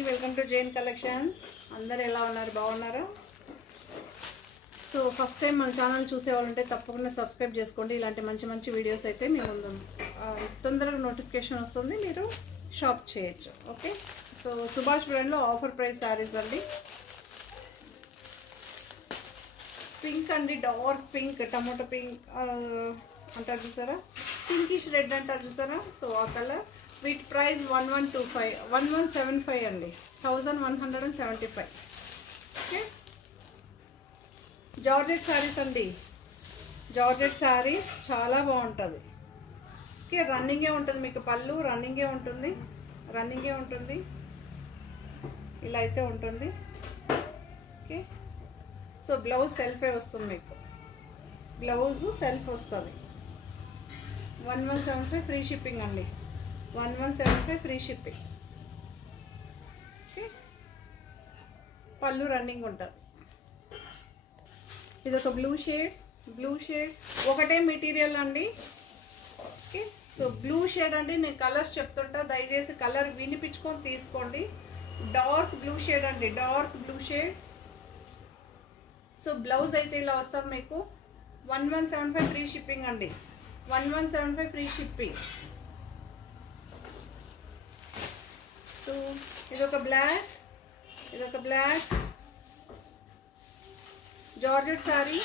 Welcome to Jain collections. అందరూ ఎలా ఉన్నారు? బాగున్నారా? సో ఫస్ట్ టైం మన ఛానల్ చూసేవాళ్ళంటే తప్పకుండా సబ్స్క్రైబ్ చేసుకోండి. ఇలాంటి మంచి మంచి వీడియోస్ అయితే మీ ముందు తొందరగా నోటిఫికేషన్ వస్తుంది, మీరు షాప్ చేయొచ్చు. ఓకే, సో సుభాష్ బ్రాండ్లో ఆఫర్ ప్రైస్ శారీస్ అండి. పింక్ అండి, డార్క్ పింక్, టమాటో పింక్ అంటారు చూసారా, పింకిష్ రెడ్ అంటారు చూసారా. సో ఆ కలర్. వీటి ప్రైస్ 1125 1175 అండి, 1175. ఓకే, జార్జెట్ శారీస్ అండి. జార్జెట్ శారీస్ చాలా బాగుంటుంది. ఓకే, రన్నింగే ఉంటుంది మీకు, పళ్ళు రన్నింగే ఉంటుంది, ఇలా అయితే ఉంటుంది. ఓకే, సో బ్లౌజ్ సెల్ఫే వస్తుంది మీకు, బ్లౌజు సెల్ఫ్ వస్తుంది. 1175 ఫ్రీ షిప్పింగ్ అండి, 1175 ఫ్రీ షిప్పింగ్. ఓకే, పళ్ళు రన్నింగ్ ఉంటుంది. ఇది ఒక బ్లూ షేడ్ ఒకటే మెటీరియల్ అండి. ఓకే, సో బ్లూ షేడ్ అండి. నేను కలర్స్ చెప్తుంటా, దయచేసి కలర్ వినిపించుకొని తీసుకోండి. డార్క్ బ్లూ షేడ్ అండి, dark blue shade. So blouse అయితే ఇలా వస్తుంది మీకు. 1175 ఫ్రీ షిప్పింగ్ అండి, 1175 ఫ్రీ షిప్పింగ్. సో ఇదొక బ్లాక్ జార్జెట్ శారీ.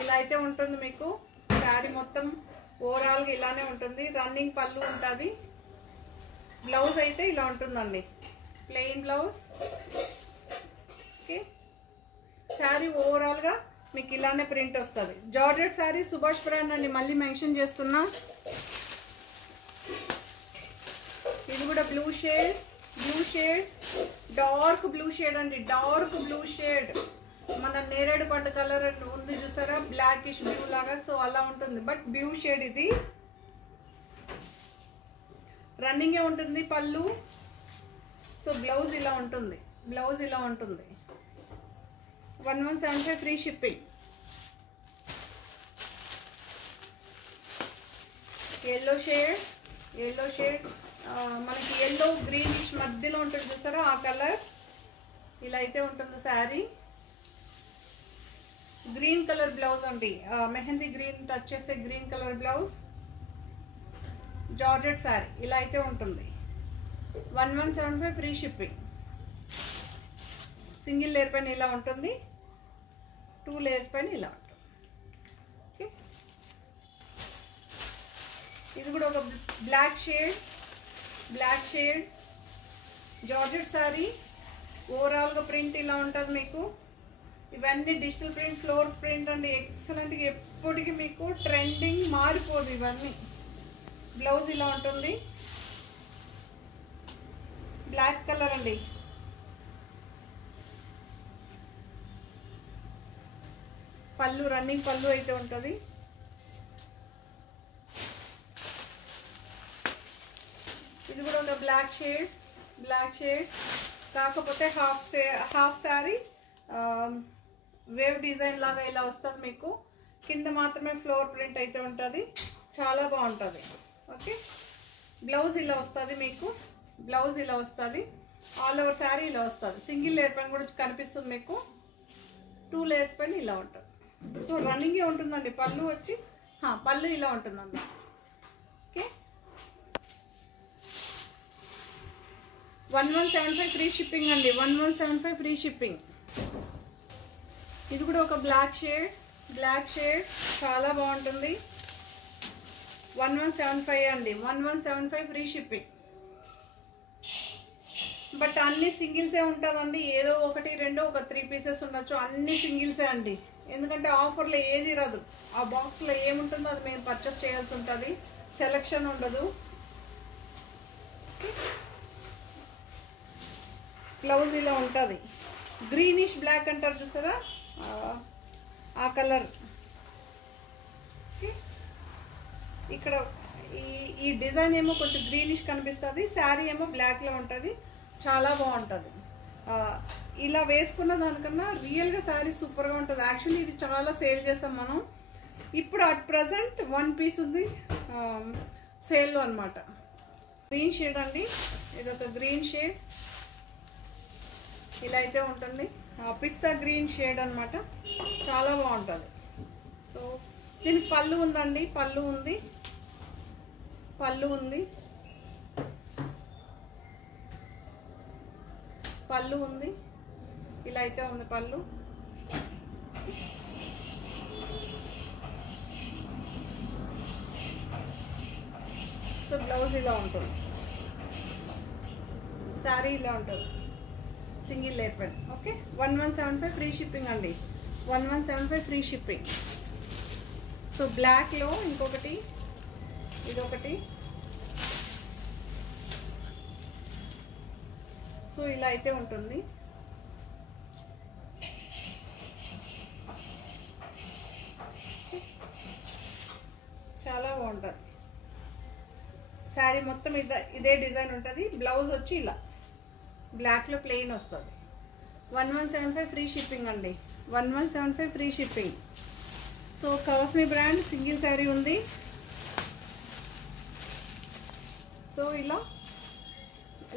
ఇలా అయితే ఉంటుంది మీకు. శారీ మొత్తం ఓవరాల్గా ఇలానే ఉంటుంది. రన్నింగ్ పళ్ళు ఉంటుంది. బ్లౌజ్ అయితే ఇలా ఉంటుందండి, ప్లెయిన్ బ్లౌజ్. ఓకే, శారీ ఓవరాల్గా మీకు ఇలానే ప్రింట్ వస్తుంది. జార్జెట్ శారీ సుభాష్ బ్రాండ్ అండి, మళ్ళీ మెన్షన్ చేస్తున్నా. ఇది కూడా blue shade dark blue shade అండి, డార్క్ బ్లూ షేడ్. మన నేరేడు పండు కలర్ ఉంది చూసారా, బ్లాకిష్ బ్లూ లాగా. సో అలా ఉంటుంది, బట్ బ్లూ షేడ్ ఇది. రన్నింగే ఉంటుంది పళ్ళు. సో బ్లౌజ్ ఇలా ఉంటుంది, 1175 ఫ్రీ షిప్పింగ్. ఎల్లో షేడ్ మనకి ఎల్లో గ్రీనిష్ మధ్యలో ఉంటుంది చూసారా, ఆ కలర్. ఇలా అయితే ఉంటుంది శారీ. గ్రీన్ కలర్ బ్లౌజ్ అండి, మెహందీ గ్రీన్ టచ్ చేసే green colour blouse. Georgette sari ఇలా అయితే ఉంటుంది. 1175 ఫ్రీ షిప్పింగ్. సింగిల్ లేయర్ పైన ఇలా ఉంటుంది, 2 లేయర్స్ పైన ఇలా ఉంటుంది. ఓకే, ఇది కూడా ఒక బ్లాక్ షేడ్ జార్జెట్ శారీ. ఓవరాల్గా ప్రింట్ ఇలా ఉంటుంది మీకు. ఇవన్నీ డిజిటల్ ప్రింట్, ఫ్లోర్ ప్రింట్ అండి. ఎక్సలెంట్గా ఎప్పటికీ మీకు ట్రెండింగ్, మారిపోదు ఇవన్నీ. బ్లౌజ్ ఇలా ఉంటుంది, బ్లాక్ కలర్ అండి. పళ్ళు రన్నింగ్ పళ్ళు అయితే ఉంటుంది. ఇది కూడా ఒక బ్లాక్ షేడ్ కాకపోతే హాఫ్ శారీ వేవ్ డిజైన్ లాగా ఇలా వస్తుంది మీకు. కింద మాత్రమే ఫ్లోర్ ప్రింట్ అయితే ఉంటుంది, చాలా బాగుంటుంది. ఓకే, బ్లౌజ్ ఇలా వస్తుంది మీకు, ఆల్ ఓవర్ శారీ ఇలా వస్తుంది. సింగిల్ లేయర్ పైన కూడా కనిపిస్తుంది మీకు, 2 లేయర్స్ పైన ఇలా ఉంటుంది. సో రన్నింగే ఉంటుందండి. పళ్ళు వచ్చి పళ్ళు ఇలా ఉంటుందండి. ఓకే, 1175 ఫ్రీ షిప్పింగ్ అండి, 1175 ఫ్రీ షిప్పింగ్. ఇది కూడా ఒక బ్లాక్ షేడ్ చాలా బాగుంటుంది. 1175 అండి, 1175 ఫ్రీ షిప్పింగ్. బట్ అన్ని సింగిల్సే ఉంటుందండి. ఏదో 1 2 ఒక 3 పీసెస్ ఉండొచ్చు, అన్ని సింగిల్సే అండి. ఎందుకంటే ఆఫర్లో ఏది రాదు. ఆ బాక్స్లో ఏముంటుందో అది మీరు పర్చేస్ చేయాల్సి ఉంటుంది, సెలెక్షన్ ఉండదు. బ్లౌజ్ ఇలా ఉంటుంది. గ్రీనిష్ బ్లాక్ అంటారు చూసారా, ఆ కలర్. ఇక్కడ ఈ డిజైన్ ఏమో కొంచెం గ్రీనిష్ కనిపిస్తుంది, శారీ ఏమో బ్లాక్లో ఉంటుంది. చాలా బాగుంటుంది. ఇలా వేసుకున్న దానికన్నా రియల్గా శారీ సూపర్గా ఉంటుంది. యాక్చువల్లీ ఇది చాలా సేల్ చేస్తాం మనం. ఇప్పుడు అట్ ప్రజెంట్ 1 పీస్ ఉంది సేల్లో అనమాట. గ్రీన్ షేడ్ అండి, ఇది ఒక గ్రీన్ షేడ్. ఇలా అయితే ఉంటుంది. పిస్తా గ్రీన్ షేడ్ అన్నమాట, చాలా బాగుంటుంది. సో దీనికి పళ్ళు ఉందండి, పళ్ళు ఉంది, పళ్ళు ఉంది, పళ్ళు ఉంది. ఇలా అయితే ఉంది పళ్ళు. సో బ్లౌజ్ ఇలా ఉంటుంది, శారీ ఇలా ఉంటుంది, single layer pen. Okay, 1175 free shipping అండి, 1175 ఫ్రీ షిప్పింగ్. సో బ్లాక్లో ఇంకొకటి, ఇదొకటి. సో ఇలా అయితే ఉంటుంది. చాలా బాగుంటుంది. శారీ మొత్తం ఇదే డిజైన్ ఉంటుంది. బ్లౌజ్ వచ్చి ఇలా బ్లాక్లో ప్లెయిన్ వస్తుంది. 1175 ఫ్రీ షిప్పింగ్ అండి, 1175 ఫ్రీ షిప్పింగ్. సో కవస్ని బ్రాండ్ సింగిల్ శారీ ఉంది. సో ఇలా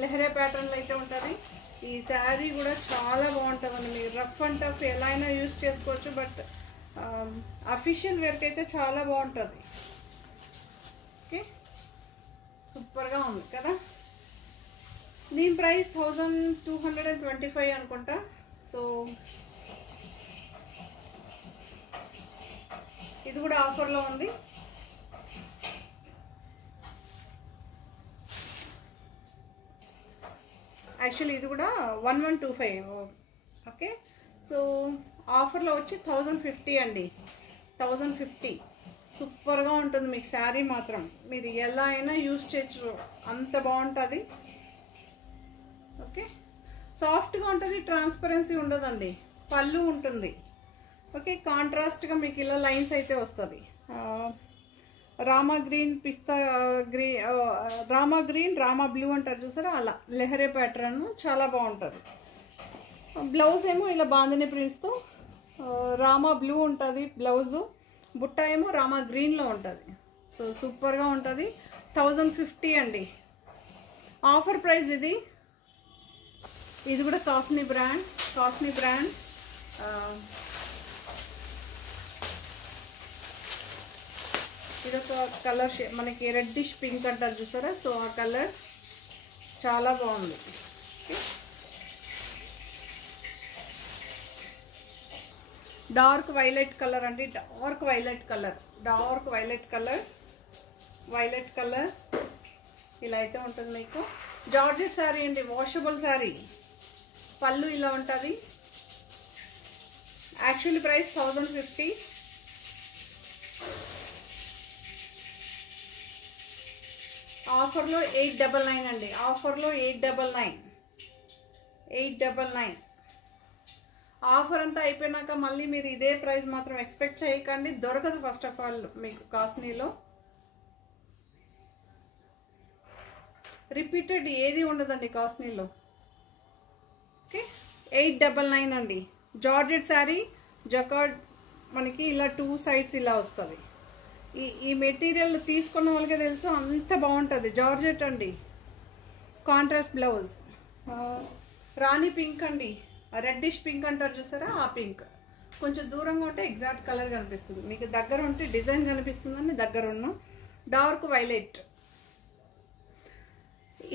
లెహరే ప్యాటర్న్లో అయితే ఉంటుంది. ఈ శారీ కూడా చాలా బాగుంటుందండి. మీరు రఫ్ అండ్ టఫ్ ఎలా అయినా యూస్ చేసుకోవచ్చు, బట్ అఫీషియల్ వేర్కి అయితే చాలా బాగుంటుంది. ఓకే, సూపర్గా ఉంది కదా. దీని ప్రైస్ 1225 అనుకుంటా. సో ఇది కూడా ఆఫర్లో ఉంది. యాక్చువల్లీ ఇది కూడా 1125. ఓకే, సో ఆఫర్లో వచ్చి 1050 అండి, 1050. సూపర్గా ఉంటుంది మీకు శారీ మాత్రం. మీరు ఎలా అయినా యూస్ చేయొచ్చు, అంత బాగుంటుంది. ఓకే, సాఫ్ట్గా ఉంటుంది, ట్రాన్స్పరెన్సీ ఉండదండి. పళ్ళు ఉంటుంది. ఓకే, కాంట్రాస్ట్గా మీకు ఇలా లైన్స్ అయితే వస్తుంది. Rama green, pista green, Rama green, Rama blue అంటారు చూసారా, అలా లెహరే ప్యాటర్న్ చాలా బాగుంటుంది. బ్లౌజ్ ఏమో ఇలా బాందిని ప్రింట్స్తో రామా బ్లూ ఉంటుంది బ్లౌజు, బుట్ట ఏమో రామా గ్రీన్లో ఉంటుంది. సో సూపర్గా ఉంటుంది. 1050 అండి ఆఫర్ ప్రైస్. ఇది కూడా కాస్ట్లీ బ్రాండ్, కాస్ట్లీ బ్రాండ్. ఇదొక కలర్ మనకి రెడ్డిష్ పింక్ అంటారు చూసారా, సో ఆ కలర్ చాలా బాగుంది. డార్క్ వైలెట్ కలర్ అండి, dark violet colour, dark violet colour, violet colour. ఇలా అయితే ఉంటుంది మీకు. జార్జెట్ శారీ అండి, వాషబుల్ శారీ. పళ్ళు ఇలా ఉంటుంది. Actually price 1050. ఆఫర్లో 899 అండి, ఆఫర్లో 899, 899. ఆఫర్ అంతా అయిపోయినాక మళ్ళీ మీరు ఇదే ప్రైస్ మాత్రం ఎక్స్పెక్ట్ చేయకండి, దొరకదు. ఫస్ట్ ఆఫ్ ఆల్ మీకు కాస్ట్లీలో రిపీటెడ్ ఏది ఉండదండి కాస్ట్లీలో. ఓకే, 899 అండి. జార్జెట్ శారీ, జకార్డ్ మనకి ఇలా 2 సైడ్స్ ఇలా వస్తుంది. ఈ మెటీరియల్ తీసుకున్న వాళ్ళకే తెలుసు, అంత బాగుంటుంది. జార్జెట్ అండి, కాంట్రాస్ట్ బ్లౌజ్. రాణి పింక్ అండి, రెడ్డిష్ పింక్ అంటారు చూసారా, ఆ పింక్. కొంచెం దూరంగా ఉంటే ఎగ్జాక్ట్ కలర్ కనిపిస్తుంది, మీకు దగ్గర ఉంటే డిజైన్ కనిపిస్తుందని దగ్గర ఉన్న. డార్క్ వైలెట్,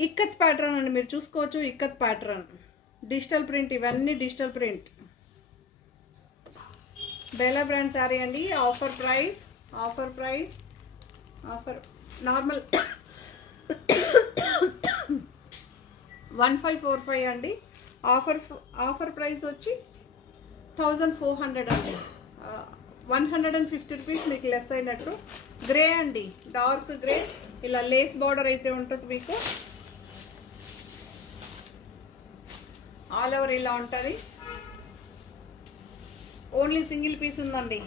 ఇక్కత్ ప్యాటర్న్ అండి, మీరు చూసుకోవచ్చు. ఇక్కత్ ప్యాటర్న్, డిజిటల్ ప్రింట్, ఇవన్నీ digital print. Bela brand sari అండి. Offer price, offer price, offer normal 1545 అండి. ఆఫర్ ప్రైస్ వచ్చి 1400 అండి. 150 రూపీస్ మీకు లెస్ అయినట్టు. గ్రే అండి, డార్క్ గ్రే, ఇలా లేస్ బార్డర్ అయితే ఉంటుంది మీకు. ఆల్ ఓవర్ ఇలా ఉంటుంది. ఓన్లీ సింగిల్ పీస్ ఉందండి.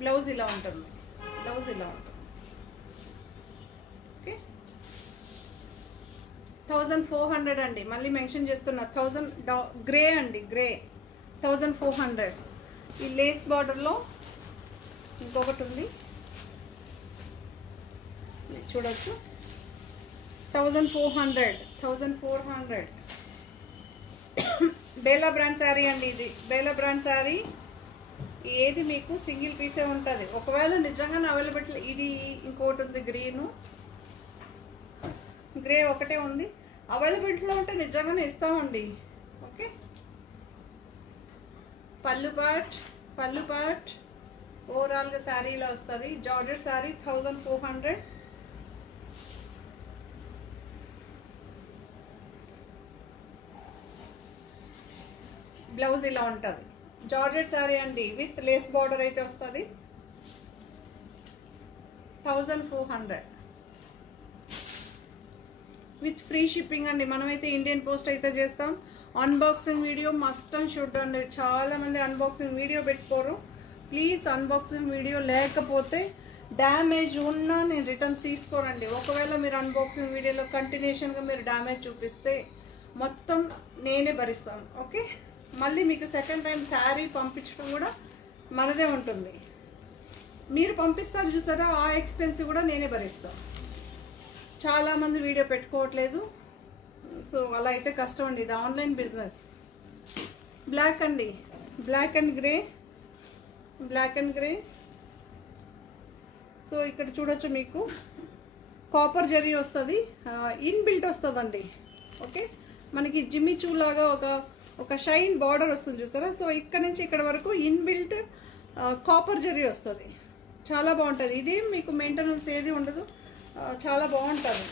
బ్లౌజ్ ఇలా ఉంటుంది, బ్లౌజ్ ఇలా ఉంటుంది. ఓకే, 1400 అండి. మళ్ళీ మెన్షన్ చేస్తున్నా, 1000. గ్రే అండి, గ్రే 1400. ఈ లేస్ బార్డర్లో ఇంకొకటి ఉంది, చూడొచ్చు. 1400 బేలా బ్రాండ్ శారీ అండి. ఇది బేలా బ్రాండ్ శారీ. ఏది మీకు సింగిల్ పీసే ఉంటుంది. ఒకవేళ నిజంగానే అవైలబుల్, ఇది ఇంకోటి ఉంది గ్రే ఒకటే ఉంది. అవైలబిలిటీలో ఉంటే నిజంగానే ఇస్తామండి. ఓకే, పళ్ళు పార్ట్ ఓవరాల్గా శారీలో వస్తుంది. జార్జెట్ శారీ 1400. బ్లౌజ్ ఇలా ఉంటుంది. జార్జెట్ శారీ అండి, విత్ లేస్ బార్డర్ అయితే వస్తుంది. 1400 విత్ ఫ్రీ షిప్పింగ్ అండి. మనమైతే ఇండియన్ పోస్ట్ అయితే చేస్తాం. Unboxing video must and should అండి. చాలా మంది అన్బాక్సింగ్ వీడియో పెట్టుకోరు. ప్లీజ్ అన్బాక్సింగ్ వీడియో లేకపోతే డ్యామేజ్ ఉన్నా నేను రిటర్న్ తీసుకోనండి. ఒకవేళ మీరు అన్బాక్సింగ్ వీడియోలో కంటిన్యూషన్గా మీరు డ్యామేజ్ చూపిస్తే మొత్తం నేనే భరిస్తాను. ఓకే, మళ్ళీ మీకు సెకండ్ టైం శారీ పంపించడం కూడా మనదే ఉంటుంది. మీరు పంపిస్తారు చూసారా, ఆ ఎక్స్పెన్స్ కూడా నేనే భరిస్తాను. చాలామంది వీడియో పెట్టుకోవట్లేదు, సో అలా అయితే కష్టం అండి. ఇది ఆన్లైన్ బిజినెస్. బ్లాక్ అండి, బ్లాక్ అండ్ గ్రే. సో ఇక్కడ చూడొచ్చు, మీకు కాపర్ జరీ వస్తుంది, ఇన్బిల్ట్ వస్తుందండి. ఓకే, మనకి జిమ్మి చూ లాగా ఒక షైన్ బార్డర్ వస్తుంది చూస్తారా. సో ఇక్కడ నుంచి ఇక్కడ వరకు ఇన్బిల్ట్ కాపర్ జరీ వస్తుంది. చాలా బాగుంటుంది. ఇది మీకు మెయింటెనెన్స్ ఏది ఉండదు, చాలా బాగుంటుంది.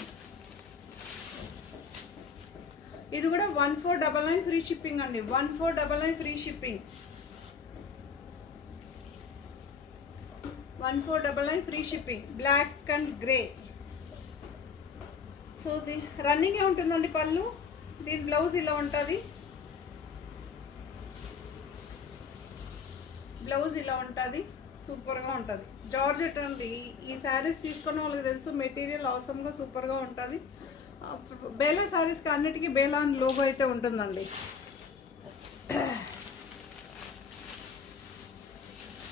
ఇది కూడా 1499 ఫ్రీ షిప్పింగ్ అండి. 1499 free shipping. 1499 free shipping. Black and grey. So ఇది రన్నింగే ఉంటుందండి పళ్ళు. దీని బ్లౌజ్ ఇలా ఉంటుంది. సూపర్గా ఉంటుంది. జార్జెట్ అండి. ఈ శారీస్ తీసుకున్న వాళ్ళకి తెలుసు, మెటీరియల్ అవసరంగా సూపర్గా ఉంటుంది. బేలా శారీస్కి అన్నిటికీ బేలా అని లోగో అయితే ఉంటుందండి.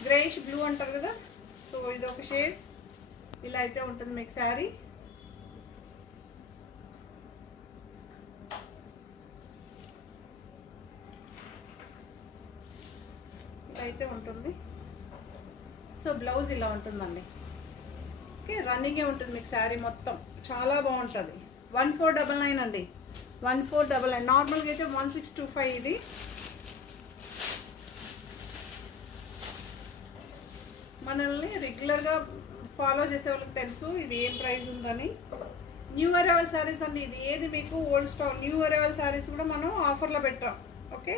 గ్రేష్ బ్లూ అంటారు కదా, సో ఇది ఒక షేడ్. ఇలా అయితే ఉంటుంది మీకు శారీ. ఇలా అయితే ఉంటుంది. సో బ్లౌజ్ ఇలా ఉంటుందండి. ఓకే, రన్నింగే ఉంటుంది మీకు శారీ మొత్తం. చాలా బాగుంటుంది. 1499 అండి. 1499. నార్మల్గా అయితే 1625. ఇది మనల్ని రెగ్యులర్గా ఫాలో చేసే వాళ్ళకి తెలుసు ఇది ఏం ప్రైస్ ఉందని. న్యూ అరైవల్ శారీస్ అండి. ఇది ఏది మీకు old stock. New arrival saris కూడా మనం ఆఫర్లో పెట్టాం. ఓకే,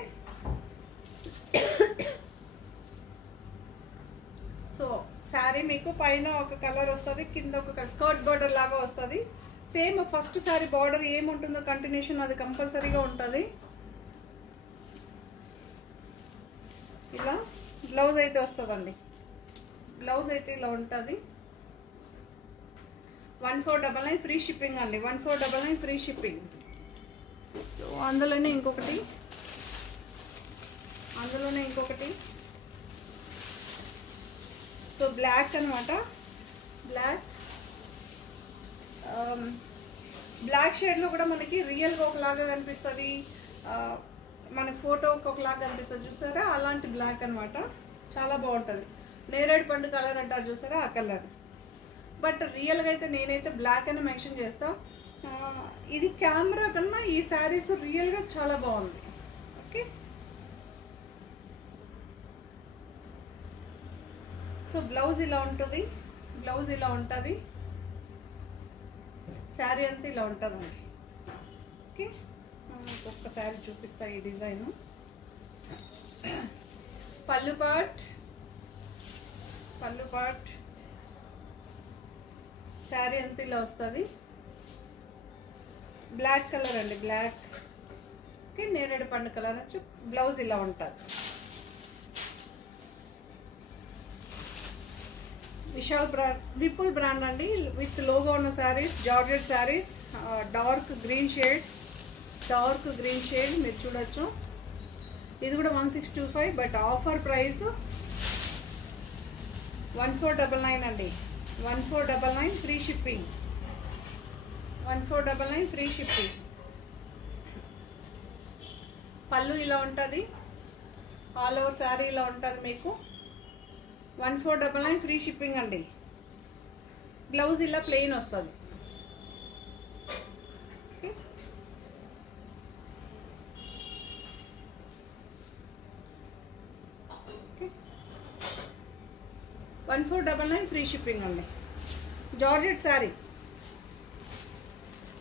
సో శారీ మీకు పైన ఒక కలర్ వస్తుంది, కింద ఒక స్కర్ట్ బార్డర్ లాగా వస్తుంది. సేమ్ ఫస్ట్ శారీ బార్డర్ ఏముంటుందో కంటిన్యూషన్ అది కంపల్సరీగా ఉంటుంది. ఇలా బ్లౌజ్ అయితే వస్తుందండి. బ్లౌజ్ అయితే ఇలా ఉంటుంది. 1499 ఫ్రీ షిప్పింగ్ అండి. 1499 ఫ్రీ షిప్పింగ్. సో అందులోనే ఇంకొకటి సో బ్లాక్ అనమాట. బ్లాక్ షేడ్లో కూడా మనకి రియల్గా ఒకలాగా కనిపిస్తుంది, మన ఫోటోకి ఒకలాగా కనిపిస్తుంది చూసారా, అలాంటి బ్లాక్ అనమాట. చాలా బాగుంటుంది. నేరేడు పండు కలర్ అంటారు చూసారా, ఆ కలర్. బట్ రియల్గా అయితే నేనైతే బ్లాక్ అని మెన్షన్ చేస్తా. ఇది కెమెరా కన్నా ఈ శారీస్ రియల్గా చాలా బాగుంది. ఓకే, సో బ్లౌజ్ ఇలా ఉంటుంది. శారీ అంతా ఇలా ఉంటుందండి. ఓకే, ఒక్కసారి చూపిస్తా ఈ డిజైన్. పళ్ళు పార్ట్ శారీ అంతా ఇలా వస్తుంది. బ్లాక్ కలర్ అండి, బ్లాక్. ఓకే, నేరేడు పండు కలర్ వచ్చి బ్లౌజ్ ఇలా ఉంటుంది. విశాల్ బ్రాండ్, విపుల్ బ్రాండ్ అండి, విత్ లోగో ఉన్న saris, georgette saris. Dark green shade మీరు చూడొచ్చు. ఇది కూడా 1625, బట్ ఆఫర్ ప్రైస్ 1499 అండి. 1499 ఫ్రీ షిప్పింగ్. 1499 free shipping. పళ్ళు ఇలా ఉంటుంది, ఆల్ ఓవర్ శారీ ఇలా ఉంటుంది మీకు. 1499 ఫ్రీ షిప్పింగ్ అండి. బ్లౌజ్ ఇలా ప్లెయిన్ వస్తుంది. 1499 ఫ్రీ షిప్పింగ్ అండి. జార్జెట్ శారీ.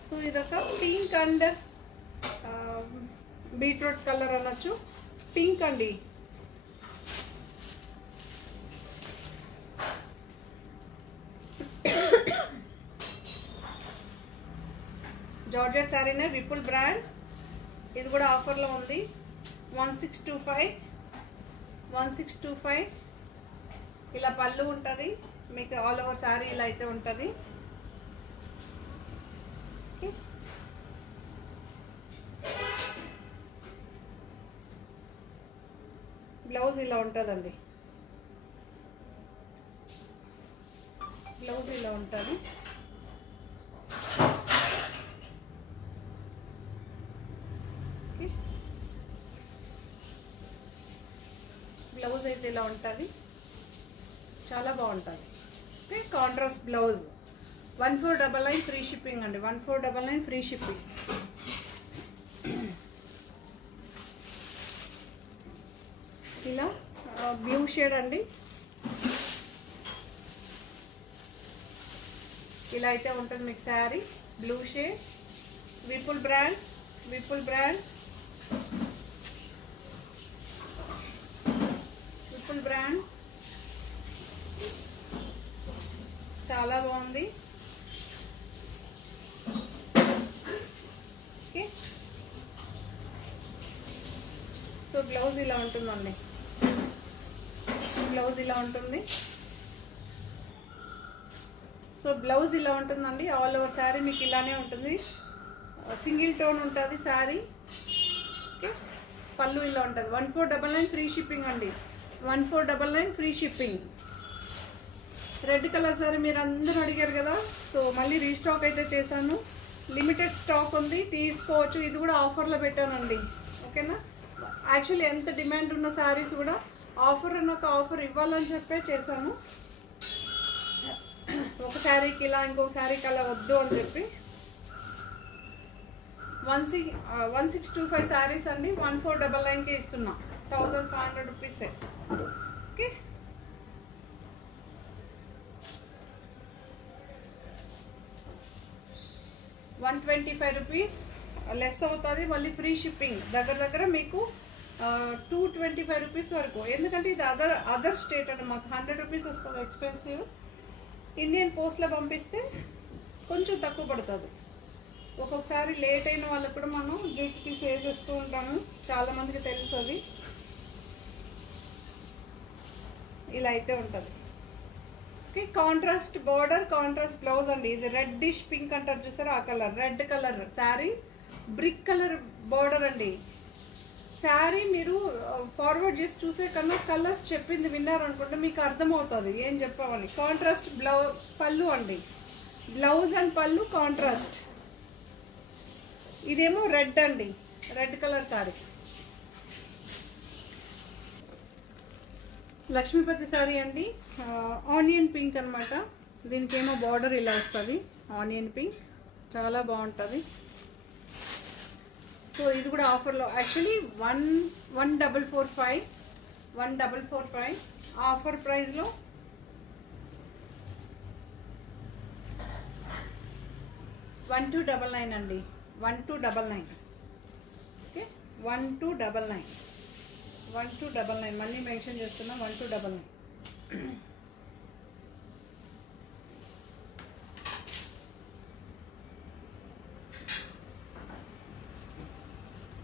సో ఇదొక పింక్ అండ్ బీట్రూట్ కలర్ అనొచ్చు. పింక్ అండి. జార్జెట్ శారీనే, విపుల్ బ్రాండ్. ఇది కూడా ఆఫర్లో ఉంది. 1625. 1625. ఇలా పళ్ళు ఉంటుంది మీకు. ఆల్ ఓవర్ శారీ ఇలా అయితే ఉంటుంది. బ్లౌజ్ ఇలా ఉంటుందండి. బ్లౌజ్ ఇలా ఉంటుంది. బ్లౌజ్ అయితే ఇలా ఉంటుంది, చాలా బాగుంటుంది. Okay, contrast blouse. 1499 free shipping అండి. 1499 ఫ్రీ షిప్పింగ్. ఇలా బ్లూ షేడ్ అండి. ఇలా అయితే ఉంటుంది మీకు sari. Blue shade, Vipul brand. Vipul brand. Vipul brand చాలా బాగుంది. ఓకే, సో బ్లౌజ్ ఇలా ఉంటుందండి. బ్లౌజ్ ఇలా ఉంటుంది. సో బ్లౌజ్ ఇలా ఉంటుందండి. ఆల్ ఓవర్ శారీ మీకు ఇలానే ఉంటుంది. సింగిల్ టోన్ ఉంటుంది శారీ. ఓకే, పళ్ళు ఇలా ఉంటుంది. 1499 ఫ్రీ షిప్పింగ్ అండి. 1499 free shipping. Red colour sorry మీరు అందరూ అడిగారు కదా, సో మళ్ళీ రీస్టాక్ అయితే చేశాను. లిమిటెడ్ స్టాక్ ఉంది, తీసుకోవచ్చు. ఇది కూడా ఆఫర్లో పెట్టానండి. ఓకేనా, యాక్చువల్లీ ఎంత డిమాండ్ ఉన్న శారీస్ కూడా ఆఫర్ అన్న ఒక ఆఫర్ ఇవ్వాలని చెప్పే చేశాను. ఒక శారీకి ఇలా, ఇంకొక శారీకి అలా వద్దు అని చెప్పి. 1625 శారీస్ అండి. 1499కి ఇస్తున్నా. 1500 రూపీసే. ఓకే, 125 రూపీస్ లెస్ అవుతుంది. మళ్ళీ ఫ్రీ షిప్పింగ్. దగ్గర దగ్గర మీకు 225 రూపీస్ వరకు. ఎందుకంటే ఇది అదర్ స్టేట్ అండి. మాకు 100 రూపీస్ వస్తుంది ఎక్స్పెన్సివ్. ఇండియన్ పోస్ట్లో పంపిస్తే కొంచెం తక్కువ పడుతుంది. ఒక్కొక్కసారి లేట్ అయిన వాళ్ళకి కూడా మనం గిఫ్ట్కి సేవ్ చేస్తూ ఉంటాము. చాలామందికి తెలుసు అది. ఇలా అయితే ఉంటుంది. Okay, contrast border, contrast blouse అండి. ఇది రెడ్డిష్ పింక్ అంటారు చూసారా, ఆ colour. Red colour sari, brick colour border అండి. శారీ మీరు ఫార్వర్డ్ చేసి చూసే కన్నా కలర్స్ చెప్పింది విన్నారనుకుంటే మీకు అర్థమవుతుంది ఏం చెప్పామని. కాంట్రాస్ట్ పళ్ళు అండి. బ్లౌజ్ అండ్ పళ్ళు కాంట్రాస్ట్. ఇదేమో రెడ్ అండి, రెడ్ కలర్ శారీ. లక్ష్మీపతి శారీ అండి. ఆనియన్ పింక్ అనమాట. దీనికేమో బార్డర్ ఇలా వస్తుంది, ఆనియన్ పింక్. చాలా బాగుంటుంది. సో ఇది కూడా ఆఫర్లో. యాక్చువల్లీ 1445 ఆఫర్ ప్రైస్లో 1299 అండి. 1299. ఓకే, 1299 మళ్ళీ మెన్షన్ చేస్తున్నా. 1299.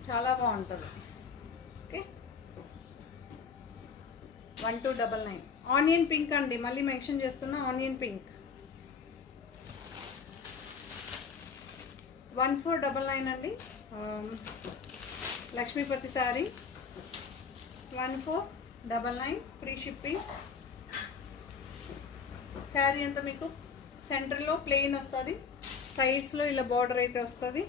చాలా బాగుంటుంది. ఓకే, 1299. ఆనియన్ పింక్ అండి, మళ్ళీ మెన్షన్ చేస్తున్నా. Onion pink. 1499 అండి. లక్ష్మీపతి శారీ. 1499 free shipping. శారీ అంతా మీకు సెంటర్లో ప్లెయిన్ వస్తుంది, సైడ్స్లో ఇలా బార్డర్ అయితే వస్తుంది.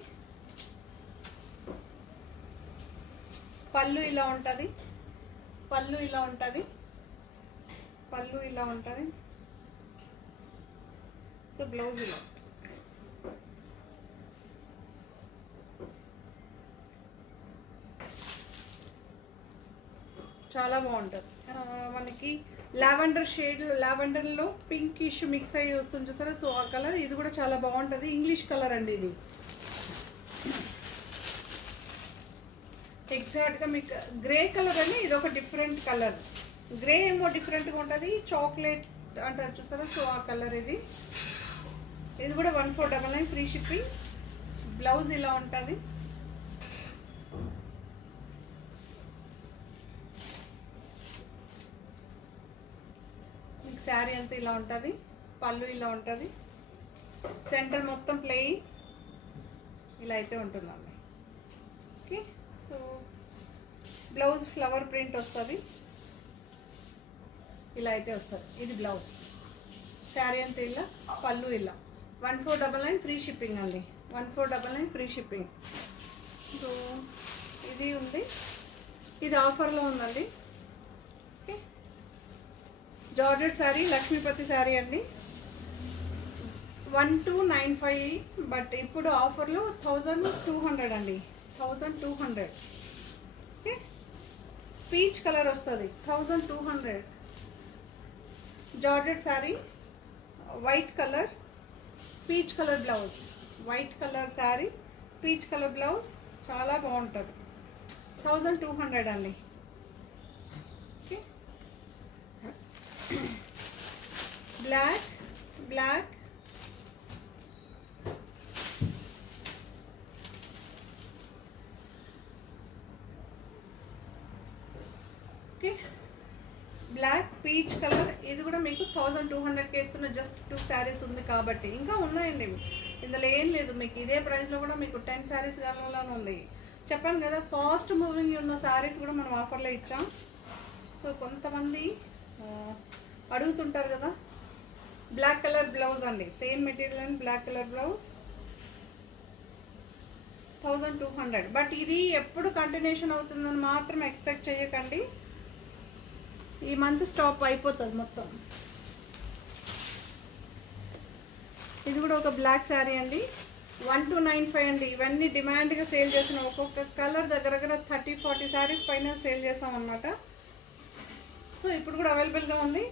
పళ్ళు ఇలా ఉంటుంది, పళ్ళు ఇలా ఉంటుంది, పళ్ళు ఇలా ఉంటుంది. సో బ్లౌజ్ ఇలా చాలా బాగుంటుంది. మనకి లావెండర్ షేడ్, లావెండర్లో పింకిష్ మిక్స్ అయ్యి వస్తుంది చూసారా, సో ఆ కలర్ ఇది కూడా చాలా బాగుంటుంది. ఇంగ్లీష్ కలర్ అండి ఇది. ఎగ్జాక్ట్గా మీకు గ్రే కలర్ అని ఇది ఒక డిఫరెంట్ కలర్. గ్రే ఏమో డిఫరెంట్గా ఉంటుంది, చాక్లెట్ అంటారు చూసారా, సో ఆ కలర్ ఇది. ఇది కూడా 1499 ఫ్రీ షిప్పింగ్. బ్లౌజ్ ఇలా ఉంటుంది. మీకు శారీ అంతా ఇలా ఉంటుంది, పళ్ళు ఇలా ఉంటుంది, సెంటర్ మొత్తం ప్లెయిన్ ఇలా అయితే ఉంటుందండి. Okay, so blouse flower print వస్తుంది, ఇలా అయితే వస్తుంది. ఇది బ్లౌజ్, శారీ అంతా ఇలా, పళ్ళు ఇలా. 1499 ఫ్రీ షిప్పింగ్ అండి. 1499 ఫ్రీ షిప్పింగ్. సో ఇది ఉంది, ఇది ఆఫర్లో ఉందండి. ఓకే, జార్జెట్ శారీ, లక్ష్మీపతి శారీ అండి. 1295, బట్ ఇప్పుడు ఆఫర్లో 1200 అండి. 1200. ఓకే, పీచ్ కలర్ వస్తుంది, 1200. Georgette sari, white colour, peach colour blouse. White colour sari, peach colour blouse, చాలా బాగుంటుంది. 1200 అండి. Okay, black, black, okay, black, peach colour. ఇది కూడా మీకు 1200కి ఇస్తున్న. జస్ట్ 2 శారీస్ ఉంది కాబట్టి, ఇంకా ఉన్నాయండి ఇందులో ఏం లేదు. మీకు ఇదే ప్రైస్లో కూడా మీకు 10 శారీస్ కావాలని ఉంది. చెప్పాను కదా, ఫాస్ట్ మూవింగ్ ఉన్న శారీస్ కూడా మనం ఆఫర్లో ఇచ్చాం. సో కొంతమంది అడుగుతుంటారు కదా. బ్లాక్ కలర్ బ్లౌజ్ అండి, same material and black colour blouse, 1200. But ఇది ఎప్పుడు కంటిన్యూషన్ అవుతుందని మాత్రం ఎక్స్పెక్ట్ చేయకండి. ఈ మంత్ స్టాప్ అయిపోతుంది మొత్తం. ఇది కూడా ఒక బ్లాక్ శారీ అండి, 1295 అండి. ఇవన్నీ డిమాండ్గా సేల్ చేసిన, ఒక్కొక్క కలర్ దగ్గర 30-40 శారీస్ పైన సేల్ చేసాం అన్నమాట. సో ఇప్పుడు కూడా అవైలబుల్గా ఉంది.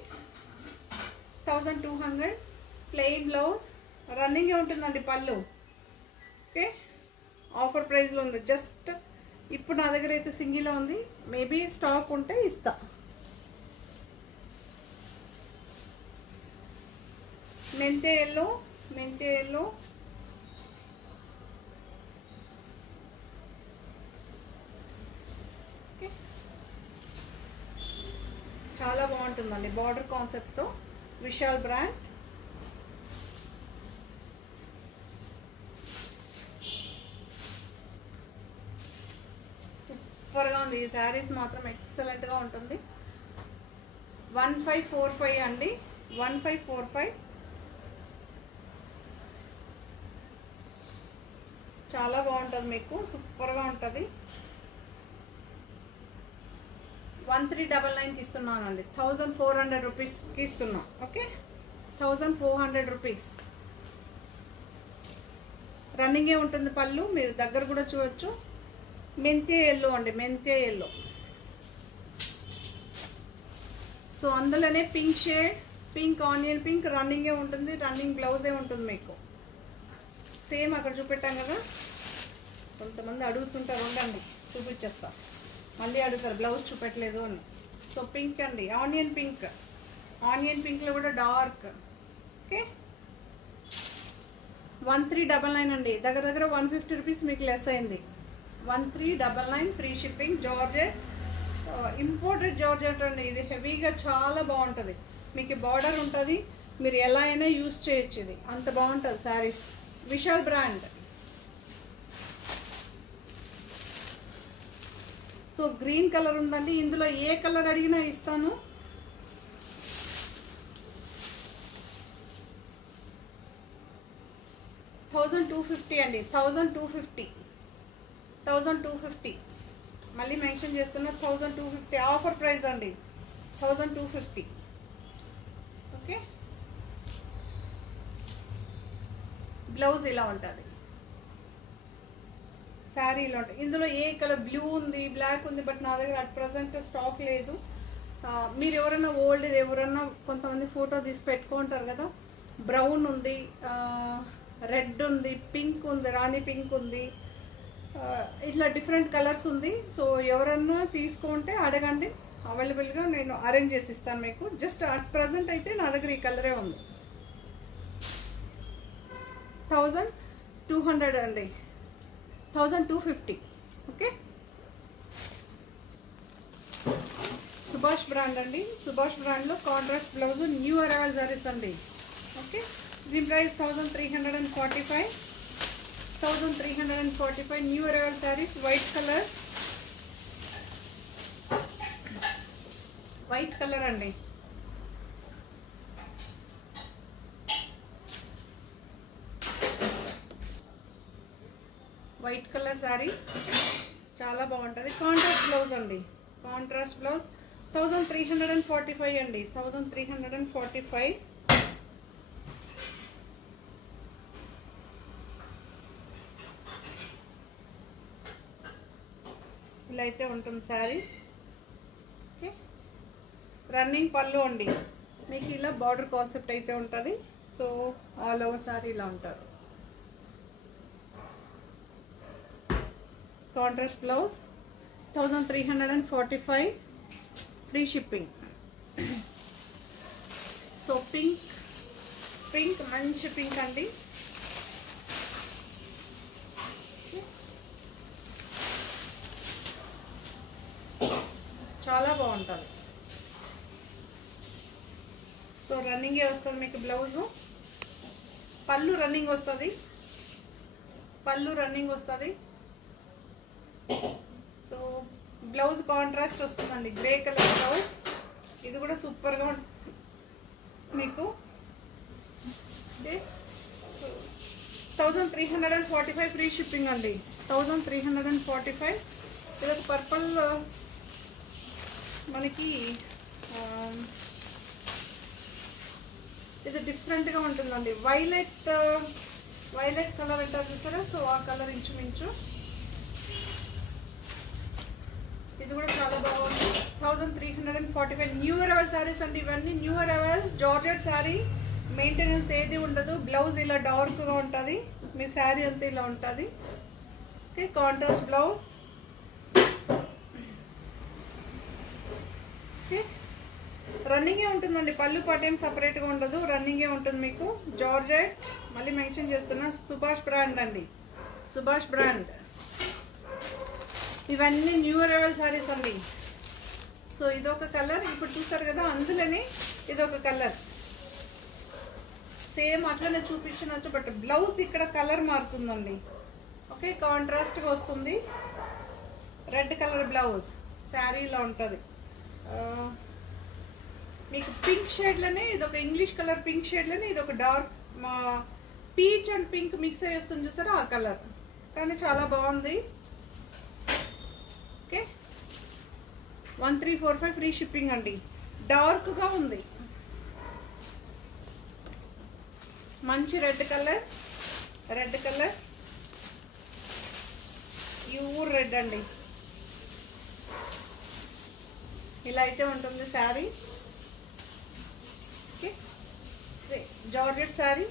1200 ప్లెయిన్ బ్లౌజ్, రన్నింగే ఉంటుందండి పళ్ళు. ఓకే, ఆఫర్ ప్రైస్లో ఉంది. జస్ట్ ఇప్పుడు నా దగ్గర అయితే సింగిల్ ఉంది, మేబీ స్టాక్ ఉంటే ఇస్తా. మెంతే ఎల్లో, మెంతే ఎల్లో, చాలా బాగుంటుందండి. బార్డర్ కాన్సెప్ట్తో, విశాల్ బ్రాండ్. సూపర్గా ఉంది. ఈ శారీస్ మాత్రం ఎక్సలెంట్గా ఉంటుంది. 1545 అండి, 1545. చాలా బాగుంటుంది, మీకు సూపర్గా ఉంటుంది. 1399కి ఇస్తున్నానండి. 1400 రూపీస్కి ఇస్తున్నాం. Okay, 1400 rupees. రన్నింగే ఉంటుంది పళ్ళు, మీరు దగ్గర కూడా చూడొచ్చు. మెంతే ఎల్లో అండి, మెంతే ఎల్లో. సో అందులోనే pink shade, pink, onion pink రన్నింగే ఉంటుంది. రన్నింగ్ బ్లౌజే ఉంటుంది మీకు. సేమ్ అక్కడ చూపెట్టాం కదా, కొంతమంది అడుగుతుంటారు, ఉండండి చూపించేస్తా. మళ్ళీ అడుగుతారు బ్లౌజ్ చూపెట్టలేదు అని. సో పింక్ అండి, ఆనియన్ పింక్. ఆనియన్ పింక్లో కూడా డార్క్. ఓకే, 1399 అండి. దగ్గర 150 రూపీస్ మీకు లెస్ అయింది. 1399 free shipping. Georgette, imported georgette అండి. ఇది హెవీగా చాలా బాగుంటుంది. మీకు బార్డర్ ఉంటుంది, మీరు ఎలా అయినా యూజ్ చేయొచ్చు. ఇది అంత బాగుంటుంది saris. Vishal brand. So so green colour ఉందండి, ఇందులో ఏ కలర్ అడిగినా ఇస్తాను. $1250 అండి, 1250 మళ్ళీ మెన్షన్ చేస్తున్నా. 1250 ఆఫర్ ప్రైస్ అండి, 1250. ఓకే, బ్లౌజ్ ఇలా ఉంటుంది, శారీ ఇలా ఉంటుంది. ఇందులో ఏ కలర్, బ్లూ ఉంది, బ్లాక్ ఉంది, బట్ నా దగ్గర అట్ ప్రజెంట్ స్టాక్ లేదు. మీరు ఎవరైనా ఓల్డ్ ఎవరన్నా కొంతమంది ఫోటో తీసి పెట్టుకుంటారు కదా, బ్రౌన్ ఉంది, రెడ్ ఉంది, పింక్ ఉంది, రాణి పింక్ ఉంది, ఇట్లా డిఫరెంట్ కలర్స్ ఉంది. సో ఎవరన్నా తీసుకుంటే అడగండి, అవైలబుల్గా నేను అరేంజ్ చేసి ఇస్తాను మీకు. జస్ట్ అట్ ప్రజెంట్ అయితే నా దగ్గర ఈ కలరే ఉంది. 1200 అండి, 1250. ఓకే, సుభాష్ బ్రాండ్ అండి, సుభాష్ బ్రాండ్లో contrast blouse, new arrival saris అండి. ఓకే, దీని price 1345 new arrival saris. White colour అండి. వైట్ కలర్ శారీ చాలా బాగుంటుంది. కాంట్రాస్ట్ బ్లౌజ్ అండి, కాంట్రాస్ట్ బ్లౌజ్ 1345 అండి, 1345. ఇలా అయితే ఉంటుంది శారీ. ఓకే, రన్నింగ్ పళ్ళు అండి, మీకు ఇలా బార్డర్ కాన్సెప్ట్ అయితే ఉంటుంది. సో ఆల్ ఓవర్ శారీ ఇలా ఉంటారు. Contrast blouse 1345 free shipping. So pink మంచి పింక్ అండి. చాలా బాగుంటుంది. సో రన్నింగే వస్తుంది మీకు బ్లౌజు, పళ్ళు రన్నింగ్ వస్తుంది. సో బ్లౌజ్ కాంట్రాస్ట్ వస్తుందండి, గ్రే కలర్ బ్లౌజ్. ఇది కూడా సూపర్గా ఉంటుంది మీకు. 1345 ఫ్రీ షిప్పింగ్ అండి, 1345. ఇది ఒక పర్పుల్ మనకి, ఇది డిఫరెంట్గా ఉంటుందండి. వైలెట్ కలర్ అంటారు చూసారా, సో ఆ కలర్ ఇంచుమించు. ఇది కూడా చాలా బాగుంది. 1345 న్యూ అరైవల్ శారీస్ అండి ఇవన్నీ. New arrival georgette sari, maintenance ఏది ఉండదు. బ్లౌజ్ ఇలా డార్క్గా ఉంటుంది, మీ శారీ అంతా ఇలా ఉంటుంది. Okay, contrast blouse. ఓకే, రన్నింగే ఉంటుందండి, పళ్ళు పాటేం సపరేట్గా ఉండదు, రన్నింగే ఉంటుంది మీకు. జార్జెట్ మళ్ళీ మెన్షన్ చేస్తున్నా, సుభాష్ బ్రాండ్ అండి, సుభాష్ బ్రాండ్. ఇవన్నీ న్యూ అరైవల్ సారీస్ అండి. సో ఇదొక కలర్, ఇప్పుడు చూసారు కదా, అందులోనే ఇదొక కలర్. సేమ్ అట్లనే చూపించవచ్చు, బట్ బ్లౌజ్ ఇక్కడ కలర్ మారుతుందండి. ఓకే, కాంట్రాస్ట్గా వస్తుంది. రెడ్ కలర్ బ్లౌజ్, శారీలో ఉంటుంది. మీకు పింక్ షేడ్లోనే ఇదొక ఇంగ్లీష్ కలర్, పింక్ షేడ్లోనే ఇదొక dark peach and pink mix అయ్యి వస్తుంది చూసారా, ఆ కలర్. కానీ చాలా బాగుంది. ఓకే, 1345 ఫ్రీ షిప్పింగ్ అండి. డార్క్గా ఉంది, మంచి రెడ్ కలర్, ప్యూర్ రెడ్ అండి. ఇలా అయితే ఉంటుంది sari. Okay, georgette sari,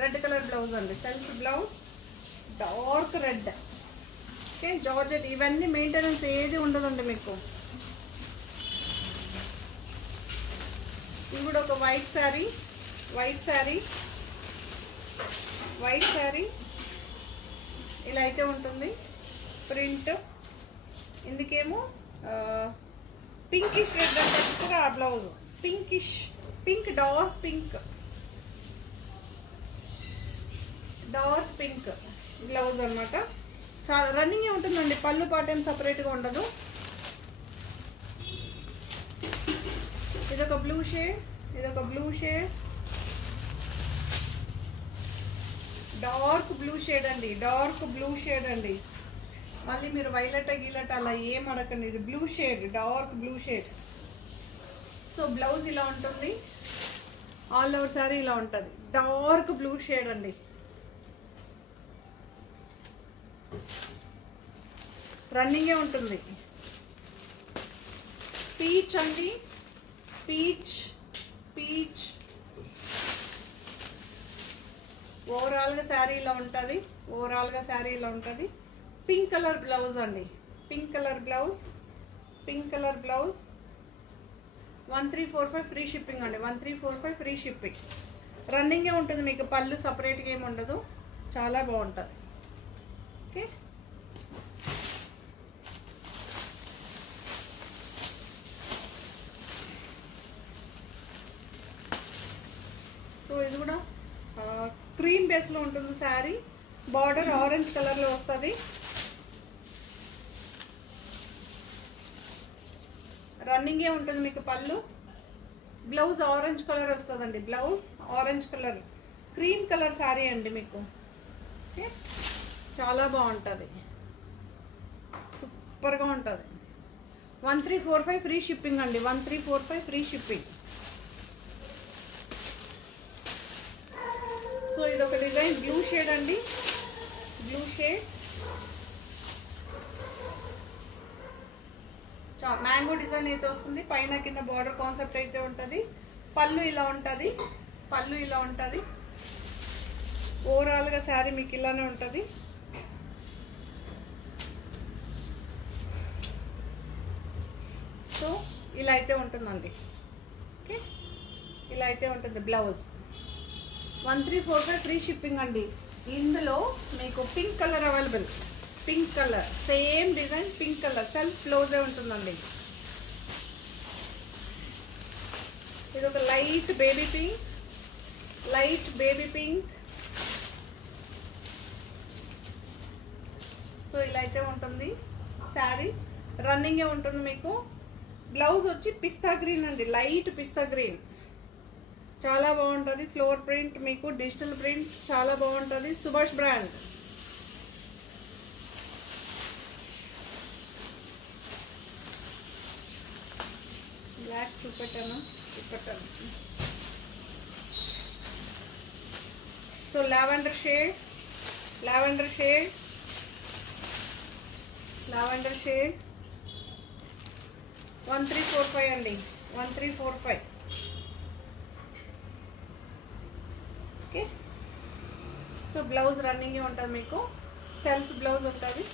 red colour blouse అండి, self blouse, dark red. Okay, georgette. ఇవన్నీ మెయింటెనెన్స్ ఏది ఉండదండి మీకు. ఇది కూడా ఒక వైట్ శారీ, ఇలా అయితే ఉంటుంది ప్రింట్. ఇందుకేమో పింకిష్ రెడ్ అంటే ఆ blouse, pink dark pink blouse అనమాట. చాలా రన్నింగ్ ఉంటుందండి, పళ్ళు పాటు ఏం సపరేట్గా ఉండదు. ఇదొక బ్లూ షేడ్, ఇదొక blue shade, dark blue shade అండి, డార్క్ బ్లూ షేడ్ అండి. మళ్ళీ మీరు వైలెట్ గీలెట్ అలా ఏం అడగండి, ఇది blue shade, dark blue shade. So blouse ఇలా ఉంటుంది, ఆల్ ఓవర్ సారీ ఇలా ఉంటుంది, డార్క్ బ్లూ షేడ్ అండి. రన్నింగే ఉంటుంది. పీచ్ అండి, పీచ్ పీచ్. ఓవరాల్గా శారీ ఇలా ఉంటుంది, ఓవరాల్గా శారీ ఇలా ఉంటుంది. పింక్ కలర్ బ్లౌజ్ అండి, pink colour blouse, pink colour blouse. 1345 free shipping అండి, 1345 ఫ్రీ షిప్పింగ్. రన్నింగే ఉంటుంది మీకు, పళ్ళు సపరేట్గా ఏమి ఉండదు, చాలా బాగుంటుంది. ఓకే, సో ఇది కూడా క్రీమ్ బేస్లో ఉంటుంది శారీ. బార్డర్ ఆరెంజ్ కలర్లో వస్తుంది. రన్నింగే ఉంటుంది మీకు పళ్ళు. బ్లౌజ్ ఆరెంజ్ కలర్ వస్తుందండి, blouse orange colour, cream colour sari అండి మీకు. ఓకే, చాలా బాగుంటుంది, సూపర్గా ఉంటుంది. 1345 ఫ్రీ షిప్పింగ్ అండి, 1345 ఫ్రీ షిప్పింగ్. సో ఇదొక డిజైన్ బ్లూ షేడ్ అండి, బ్లూ షేడ్. మ్యాంగో డిజైన్ అయితే వస్తుంది, పైన కింద బార్డర్ కాన్సెప్ట్ అయితే ఉంటుంది. పళ్ళు ఇలా ఉంటుంది, పళ్ళు ఇలా ఉంటుంది. ఓవరాల్గా శారీ మీకు ఇలానే ఉంటుంది. సో ఇలా అయితే ఉంటుందండి. ఓకే, ఇలా అయితే ఉంటుంది బ్లౌజ్. 1345 ఫ్రీ షిప్పింగ్ అండి. ఇందులో మీకు pink colour available, pink colour same design, pink colour self బ్లౌజే ఉంటుందండి. ఇది ఒక light baby pink, light baby pink. So ఇలా అయితే ఉంటుంది శారీ, రన్నింగే ఉంటుంది మీకు. బ్లౌజ్ వచ్చి పిస్తా గ్రీన్ అండి, లైట్ పిస్తా గ్రీన్, చాలా బాగుంటుంది. ఫ్లోర్ ప్రింట్ మీకు, డిజిటల్ ప్రింట్ చాలా బాగుంటుంది. సుభాష్ బ్రాండ్. బ్లాక్ చూపెట్టాను. So lavender shade, lavender shade, lavender shade. 1345 అండి, 1345. ఓకే, సో బ్లౌజ్ రన్నింగ్ ఉంటుంది మీకు, సెల్ఫ్ బ్లౌజ్ ఉంటుంది.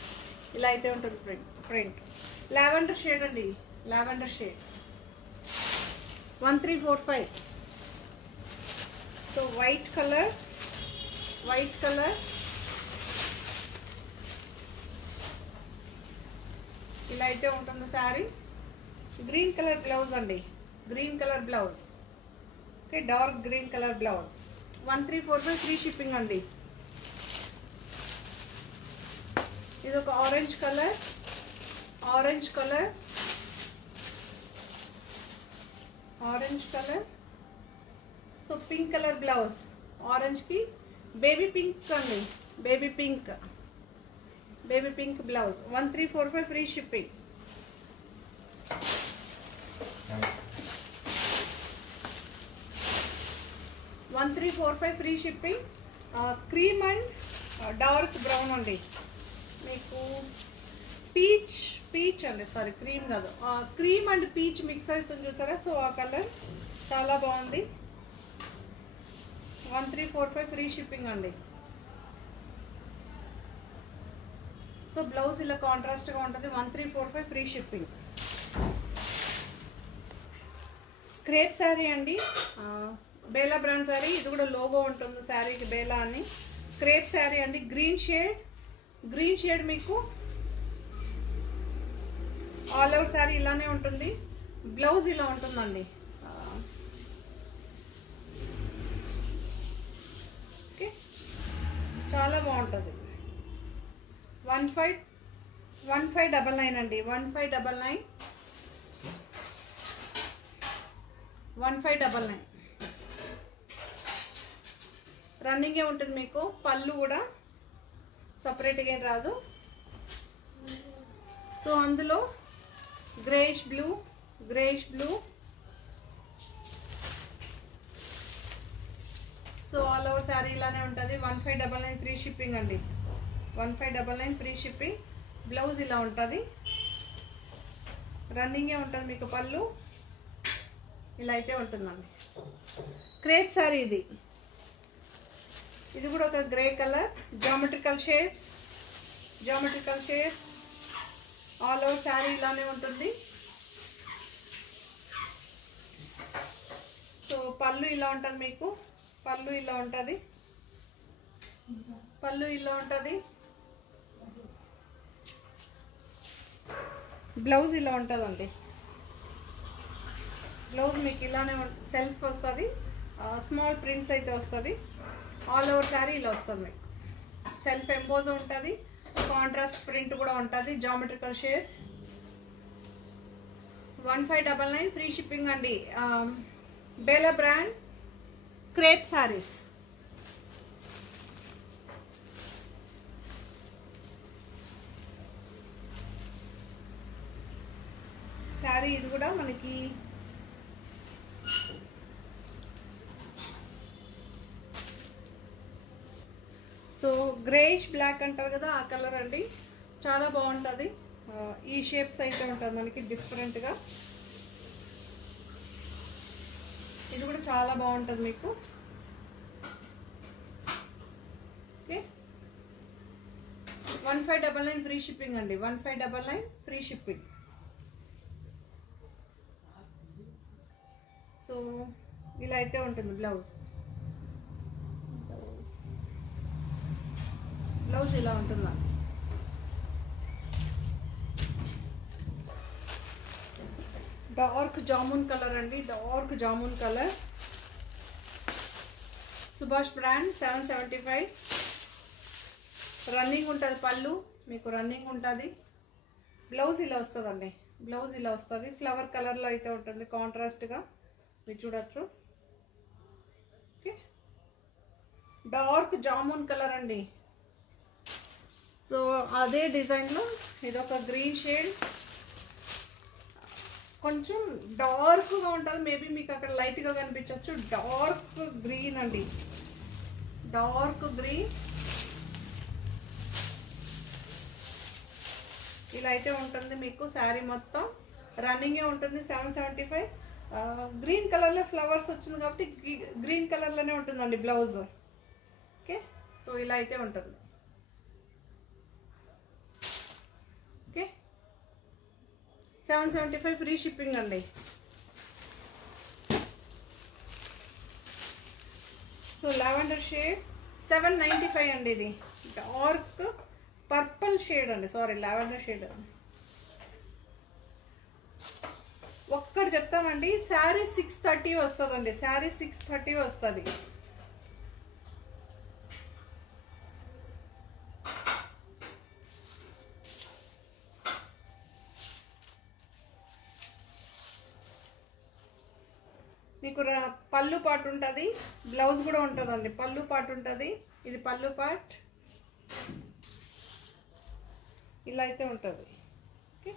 ఇలా అయితే ఉంటుంది ప్రింట్. లావెండర్ షేడ్ అండి, lavender shade. 1345. So white colour, white colour. ఇలా అయితే ఉంటుంది శారీ. గ్రీన్ కలర్ బ్లౌజ్ అండి, green colour blouse. Okay, dark green colour blouse. 1345 free shipping అండి. ఇది ఒక orange colour, orange colour, orange colour. So pink colour blouse, orange కి baby pink అండి, baby pink, baby pink blouse. 1345 free shipping. Free shipping. Cream and dark brown అండి మీకు. Peach, peach అండి, sorry cream కాదు, cream and peach mix అవుతుంది చూసారా. So ఆ colour చాలా బాగుంది. 1345 ఫ్రీ షిప్పింగ్ అండి. సో బ్లౌజ్ ఇలా కాంట్రాస్ట్గా ఉంటుంది. 1345 ఫ్రీ షిప్పింగ్. క్రేప్ శారీ అండి, బేలా బ్రాండ్ శారీ. ఇది కూడా లోగో ఉంటుంది శారీకి, బేలా అని. క్రేప్ శారీ అండి, గ్రీన్ షేడ్, గ్రీన్ షేడ్ మీకు. ఆల్ ఓవర్ శారీ ఇలానే ఉంటుంది. బ్లౌజ్ ఇలా ఉంటుందండి. ఓకే, చాలా బాగుంటుంది. 1599 అండి, 1599. 1599 రన్నింగే ఉంటుంది మీకు. పళ్ళు కూడా సపరేట్గా ఏం రాదు. సో అందులో greyish blue so all over sari ఇలానే ఉంటుంది. 1599 ఫ్రీ షిప్పింగ్ అండి. 1599 ఫ్రీ షిప్పింగ్. బ్లౌజ్ ఇలా ఉంటుంది, రన్నింగే ఉంటుంది మీకు. పళ్ళు ఇలా అయితే ఉంటుందండి. క్రేప్ శారీ ఇది కూడా ఒక grey colour, geometrical shapes all over sari ఇలానే ఉంటుంది. సో పళ్ళు ఇలా ఉంటుంది మీకు. పళ్ళు ఇలా ఉంటుంది. బ్లౌజ్ ఇలా ఉంటుందండి. బ్లౌజ్ మీకు ఇలానే సెల్ఫ్ వస్తుంది, స్మాల్ ప్రింట్స్ అయితే వస్తుంది. ఆల్ ఓవర్ శారీ ఇలా వస్తుంది మీకు. సెల్ఫ్ ఎంబోజ్ ఉంటుంది, కాంట్రాస్ట్ ప్రింట్ కూడా ఉంటుంది, జామెట్రికల్ షేప్స్. 1599 ఫ్రీ షిప్పింగ్ అండి. Bela brand crepe saris. శారీ ఇది కూడా మనకి సో గ్రేష్ బ్లాక్ అంటారు కదా, ఆ కలర్ అండి. చాలా బాగుంటుంది. ఈ షేప్స్ అయితే ఉంటుంది మనకి డిఫరెంట్గా. ఇది కూడా చాలా బాగుంటుంది మీకు. ఓకే, 1599 ఫ్రీ షిప్పింగ్ అండి. 1599 ఫ్రీ షిప్పింగ్. సో ఇలా అయితే ఉంటుంది బ్లౌజ్ ఇలా ఉంటుందండి. డార్క్ జామున్ కలర్ అండి, dark jamun colour. Subhash brand 775 running ఉంటుంది. పళ్ళు మీకు రన్నింగ్ ఉంటుంది. బ్లౌజ్ ఇలా వస్తుందండి. బ్లౌజ్ ఇలా వస్తుంది. ఫ్లవర్ కలర్లో అయితే ఉంటుంది, కాంట్రాస్ట్గా మీరు చూడొచ్చు. ఓకే, డార్క్ జామున్ కలర్ అండి. సో అదే డిజైన్లో ఇదొక గ్రీన్ షేడ్, కొంచెం డార్క్గా ఉంటుంది. మేబీ మీకు అక్కడ లైట్గా కనిపించవచ్చు. డార్క్ గ్రీన్ అండి, డార్క్ గ్రీన్. ఇలా అయితే ఉంటుంది మీకు. శారీ మొత్తం రన్నింగే ఉంటుంది. 775. గ్రీన్ కలర్లో ఫ్లవర్స్ వచ్చింది కాబట్టి గ్రీన్ కలర్లోనే ఉంటుందండి బ్లౌజ్. ఓకే, సో ఇలా అయితే ఉంటుంది. ఓకే, 775 ఫ్రీ షిప్పింగ్ అండి. సో లావెండర్ షేడ్ 795 అండి. ఇది డార్క్ పర్పుల్ షేడ్ అండి, సారీ లావెండర్ షేడ్. ఒక్కటి చెప్తానండి, శారీ 630 వస్తుందండి. శారీ 630 వస్తుంది. మీకు పళ్ళు పాటు ఉంటుంది, బ్లౌజ్ కూడా ఉంటుందండి. పళ్ళు పాటు ఉంటుంది. ఇది పళ్ళు పార్ట్ ఇలా అయితే ఉంటుంది. ఓకే,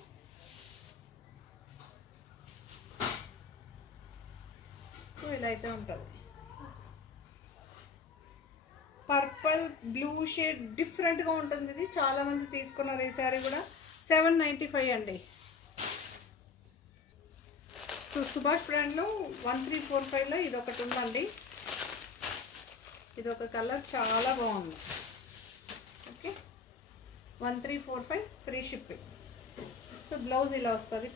సో ఇలా అయితే ఉంటుంది. పర్పుల్ బ్లూ షేడ్ డిఫరెంట్గా ఉంటుంది. ఇది చాలామంది తీసుకున్నారు. ఈ శారీ కూడా 795 అండి. సో సుభాష్ బ్రాండ్లో 1345లో ఇది ఒకటి ఉందండి. ఇది ఒక కలర్ చాలా బాగుంది. Okay, 1345 free shipping. So blouse ఇలా వస్తుంది.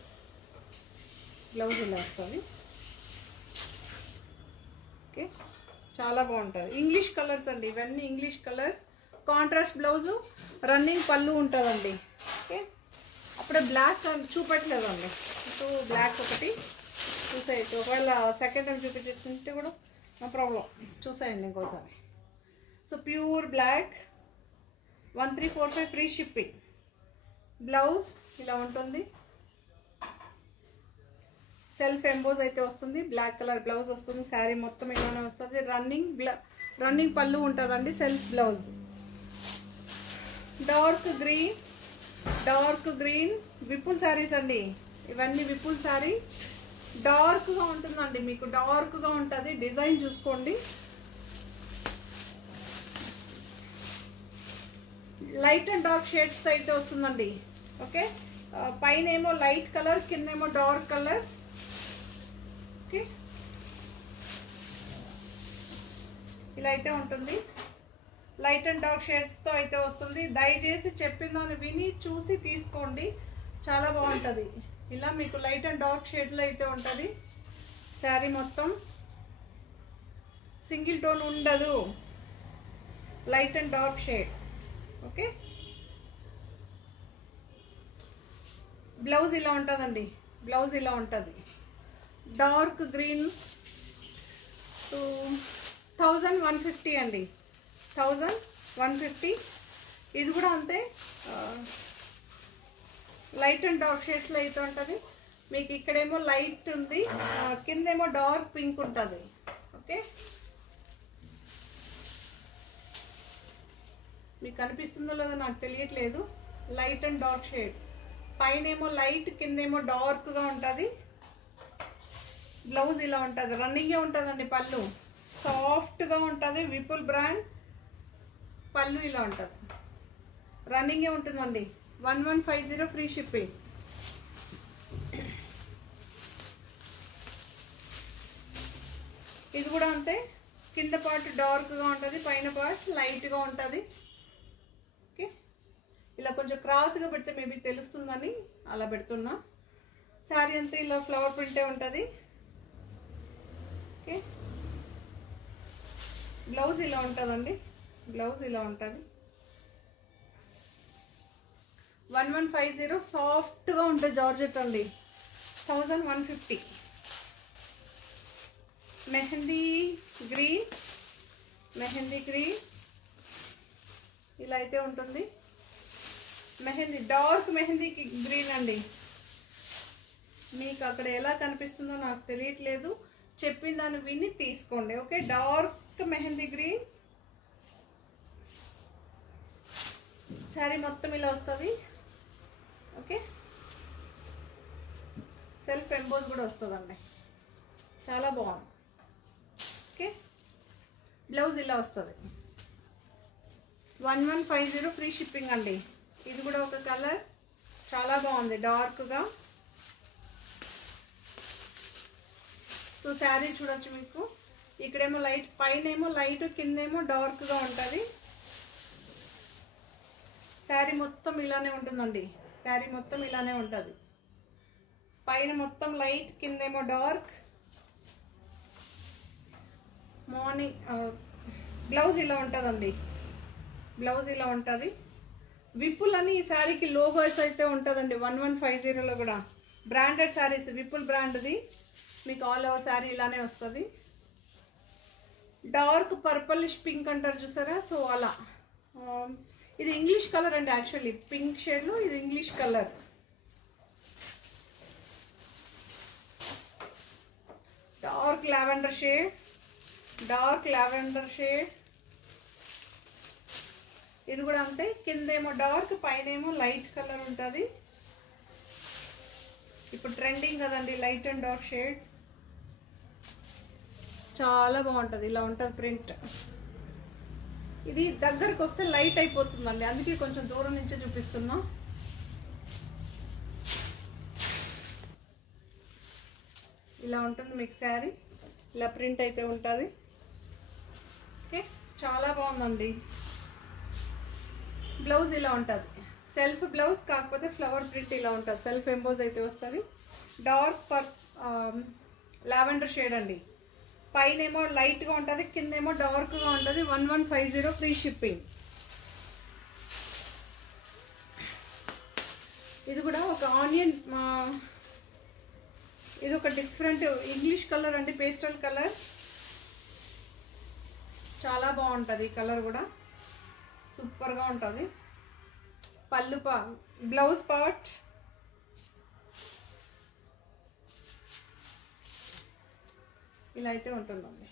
ఓకే, చాలా బాగుంటుంది. ఇంగ్లీష్ కలర్స్ అండి ఇవన్నీ. English colours, contrast blouse, running పళ్ళు ఉంటుందండి. ఓకే, అప్పుడే బ్లాక్ చూపెట్టలేదండి. సో బ్లాక్ ఒకటి చూసేయచ్చు. ఒకవేళ సెకండ్ టైం చూపించుకుంటే కూడా నో ప్రాబ్లం, చూసేయండి ఇంకోసారి. So pure black 1345 free shipping. Blouse ఇలా ఉంటుంది. సెల్ఫ్ ఎంబోజ్ అయితే వస్తుంది. బ్లాక్ కలర్ బ్లౌజ్ వస్తుంది. శారీ మొత్తం ఇలానే వస్తుంది. రన్నింగ్ పళ్ళు ఉంటుందండి. Self blouse. Dark green Vipul saris అండి. ఇవన్నీ విపుల్ శారీ. డార్క్గా ఉంటుందండి, మీకు డార్క్గా ఉంటుంది. డిజైన్ చూసుకోండి. లైట్ అండ్ డార్క్ షేడ్స్ అయితే వస్తుందండి. ఓకే, పైన ఏమో లైట్ కలర్, కిందేమో డార్క్ కలర్స్. ఓకే, ఇలా అయితే ఉంటుంది. లైట్ అండ్ డార్క్ షేడ్స్తో అయితే వస్తుంది. దయచేసి చెప్పిందని విని చూసి తీసుకోండి, చాలా బాగుంటుంది. ఇలా మీకు లైట్ అండ్ డార్క్ షేడ్లో అయితే ఉంటుంది. శారీ మొత్తం సింగిల్ టోన్ ఉండదు, light and dark shade. Okay, blouse ఇలా ఉంటుందండి. బ్లౌజ్ ఇలా ఉంటుంది. డార్క్ గ్రీన్ 1150 అండి. 1150. ఇది కూడా అంతే, లైట్ అండ్ డార్క్ షేడ్స్లో అయితే ఉంటుంది. మీకు ఇక్కడేమో లైట్ ఉంది, కిందేమో డార్క్ పింక్ ఉంటుంది. ఓకే, మీకు కనిపిస్తుందో లేదో నాకు తెలియట్లేదు. లైట్ అండ్ డార్క్ షేడ్, పైన ఏమో లైట్, కిందేమో డార్క్గా ఉంటుంది. బ్లౌజ్ ఇలా ఉంటుంది. రన్నింగే ఉంటుందండి. పళ్ళు సాఫ్ట్గా ఉంటుంది. విపుల్ బ్రాండ్ పళ్ళు ఇలా ఉంటుంది. రన్నింగే ఉంటుందండి. 1150 ఫ్రీ షిప్పింగ్. ఇది కూడా అంతే, కింద పార్ట్ డార్క్గా ఉంటుంది, పైన పార్ట్ లైట్గా ఉంటుంది. ఓకే, ఇలా కొంచెం క్రాస్గా పెడితే మేబీ తెలుస్తుందని అలా పెడుతున్నా. శారీ అంతా ఇలా ఫ్లవర్ ప్రింటే ఉంటుంది. ఓకే, బ్లౌజ్ ఇలా ఉంటుందండి. బ్లౌజ్ ఇలా ఉంటుంది. 1150 సాఫ్ట్గా ఉంటుంది. జార్జెట్ అండి. 1150. మెహందీ గ్రీన్ ఇలా అయితే ఉంటుంది. డార్క్ మెహందీ గ్రీన్ అండి. మీకు అక్కడ ఎలా కనిపిస్తుందో నాకు తెలియట్లేదు, చెప్పిన దాన్ని విని తీసుకోండి. Okay, dark mehndi green. Sari మొత్తం ఇలా వస్తుంది. ఓకే, సెల్ఫ్ ఎంబోజ్ కూడా వస్తుందండి, చాలా బాగుంది. ఓకే, బ్లౌజ్ ఇలా వస్తుంది. 1150 ఫ్రీ షిప్పింగ్ అండి. ఇది కూడా ఒక కలర్, చాలా బాగుంది డార్క్గా. సో శారీ చూడొచ్చు. మీకు ఇక్కడేమో లైట్, పైన ఏమో లైట్, కిందేమో డార్క్గా ఉంటుంది. శారీ మొత్తం ఇలానే ఉంటుందండి. శారీ మొత్తం ఇలానే ఉంటుంది. పైన మొత్తం లైట్, కిందేమో డార్క్. బ్లౌజ్ ఇలా ఉంటుందండి. బ్లౌజ్ ఇలా ఉంటుంది. విపుల్ అని ఈ శారీకి లోగోస్ అయితే ఉంటుందండి. 1150లో కూడా బ్రాండెడ్ శారీస్, విపుల్ బ్రాండ్ది. మీకు ఆల్ ఓవర్ శారీ ఇలానే వస్తుంది. డార్క్ పర్పలిష్ పింక్ అంటారు చూసారా, సో అలా. ఇది ఇంగ్లీష్ కలర్ అండి. యాక్చువల్లీ పింక్ షేడ్లో ఇది English colour. Dark lavender shade. ఇది కూడా అంతే, కిందేమో డార్క్, పైన ఏమో లైట్ కలర్ ఉంటుంది. ఇప్పుడు ట్రెండింగ్ కదండి లైట్ అండ్ డార్క్ షేడ్స్. చాలా బాగుంటుంది. ఇలా ఉంటుంది ప్రింట్. ఇది దగ్గరకు వస్తే లైట్ అయిపోతుందండి, అందుకే కొంచెం దూరం నుంచే చూపిస్తున్నా. ఇలా ఉంటుంది మీకు శారీ. ఇలా ప్రింట్ అయితే ఉంటుంది. ఓకే, చాలా బాగుందండి. బ్లౌజ్ ఇలా ఉంటుంది. సెల్ఫ్ బ్లౌజ్, కాకపోతే ఫ్లవర్ ప్రింట్ ఇలా ఉంటుంది. సెల్ఫ్ ఎంబోజ్ అయితే వస్తుంది. డార్క్ లావెండర్ షేడ్ అండి. పైన ఏమో లైట్గా ఉంటుంది, కిందేమో డార్క్గా ఉంటుంది. 1150 ఫ్రీ షిప్పింగ్. ఇది కూడా ఒక ఆనియన్, ఇది ఒక డిఫరెంట్ ఇంగ్లీష్ కలర్ అండి, పేస్టల్ కలర్. చాలా బాగుంటుంది ఈ కలర్ కూడా, సూపర్గా ఉంటుంది. పళ్ళు బ్లౌజ్ పార్ట్ ఇలా అయితే ఉంటుందండి.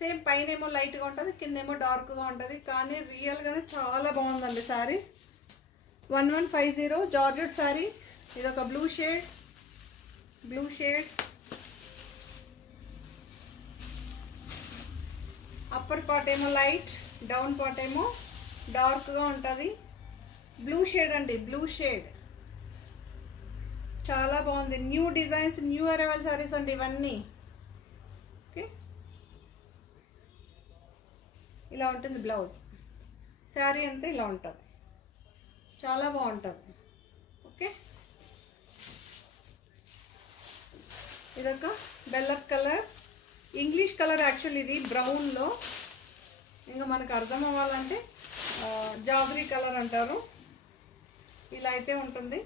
సేమ్ పైన ఏమో లైట్గా ఉంటుంది, కిందేమో డార్క్గా ఉంటుంది, కానీ రియల్గానే చాలా బాగుందండి శారీస్. 1150 జార్జెట్ శారీ. ఇది ఒక బ్లూ షేడ్. అప్పర్ పార్ట్ ఏమో లైట్, డౌన్ పార్ట్ ఏమో డార్క్గా ఉంటుంది. బ్లూ షేడ్ అండి, బ్లూ షేడ్. చాలా బాగుంది. New designs, new arrival saris అండి ఇవన్నీ. ఓకే, ఇలా ఉంటుంది బ్లౌజ్. శారీ అంతా ఇలా ఉంటుంది, చాలా బాగుంటుంది. ఓకే, ఇదొక బెల్లప్ కలర్, ఇంగ్లీష్ కలర్ యాక్చువల్లీ. ఇది బ్రౌన్లో, ఇంకా మనకు అర్థం అవ్వాలంటే జాగ్రీ కలర్ అంటారు. ఇలా అయితే ఉంటుంది.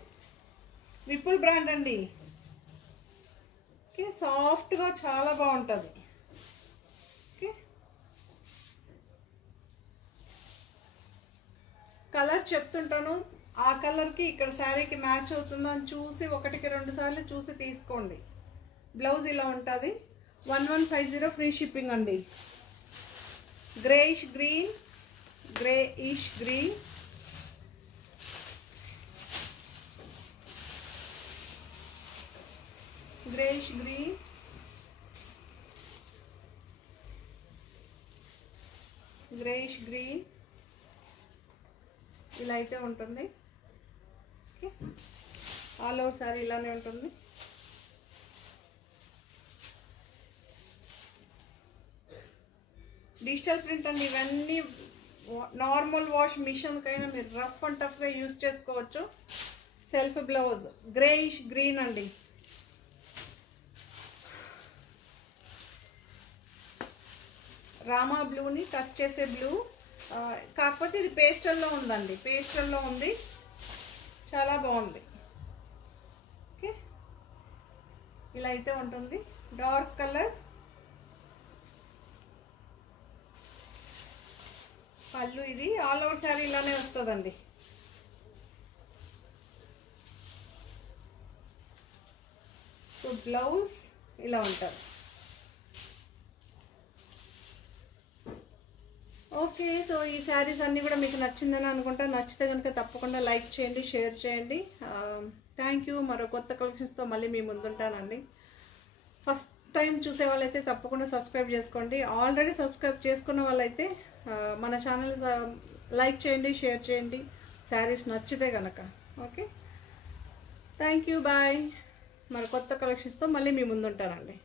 విపుల్ బ్రాండ్ అండి. ఓకే, సాఫ్ట్గా చాలా బాగుంటుంది. ఓకే, కలర్ చెప్తుంటాను, ఆ కలర్కి ఇక్కడ శారీకి మ్యాచ్ అవుతుందో అని చూసి 1-2 సార్లు చూసి తీసుకోండి. బ్లౌజ్ ఇలా ఉంటుంది. 1150 ఫ్రీ షిప్పింగ్ అండి. Greyish green, greyish green, greyish green, greyish green, ఇలా అయితే ఉంటుంది. ఓకే, ఆల్ ఓవర్ సారీ ఇలానే ఉంటుంది. డిజిటల్ ప్రింట్ అండి ఇవన్నీ. నార్మల్ వాష్ మిషన్కైనా మీరు రఫ్ అండ్ టఫ్గా యూజ్ చేసుకోవచ్చు. సెల్ఫ్ బ్లౌజ్ గ్రేయిష్ గ్రీన్ అండి. రామా బ్లూని టచ్ చేసే బ్లూ, కాకపోతే ఇది పేస్టల్లో ఉందండి, పేస్టల్లో ఉంది, చాలా బాగుంది. ఓకే, ఇలా అయితే ఉంటుంది. డార్క్ కలర్ పళ్ళు. ఇది ఆల్ ఓవర్ శారీ ఇలానే వస్తుందండి. సో బ్లౌజ్ ఇలా ఉంటుంది. ఓకే, సో ఈ శారీస్ అన్నీ కూడా మీకు నచ్చిందని అనుకుంటా. నచ్చితే కనుక తప్పకుండా లైక్ చేయండి, షేర్ చేయండి. Thank you. మరో కొత్త కలెక్షన్స్తో మళ్ళీ మీ ముందుంటానండి. ఫస్ట్ టైం చూసే వాళ్ళైతే తప్పకుండా సబ్స్క్రైబ్ చేసుకోండి. ఆల్రెడీ సబ్స్క్రైబ్ చేసుకున్న వాళ్ళైతే మన ఛానల్ లైక్ చేయండి, షేర్ చేయండి శారీస్ నచ్చితే కనుక. Okay, thank you, bye. మరి కొత్త కలెక్షన్స్తో మళ్ళీ మీ ముందుంటానండి.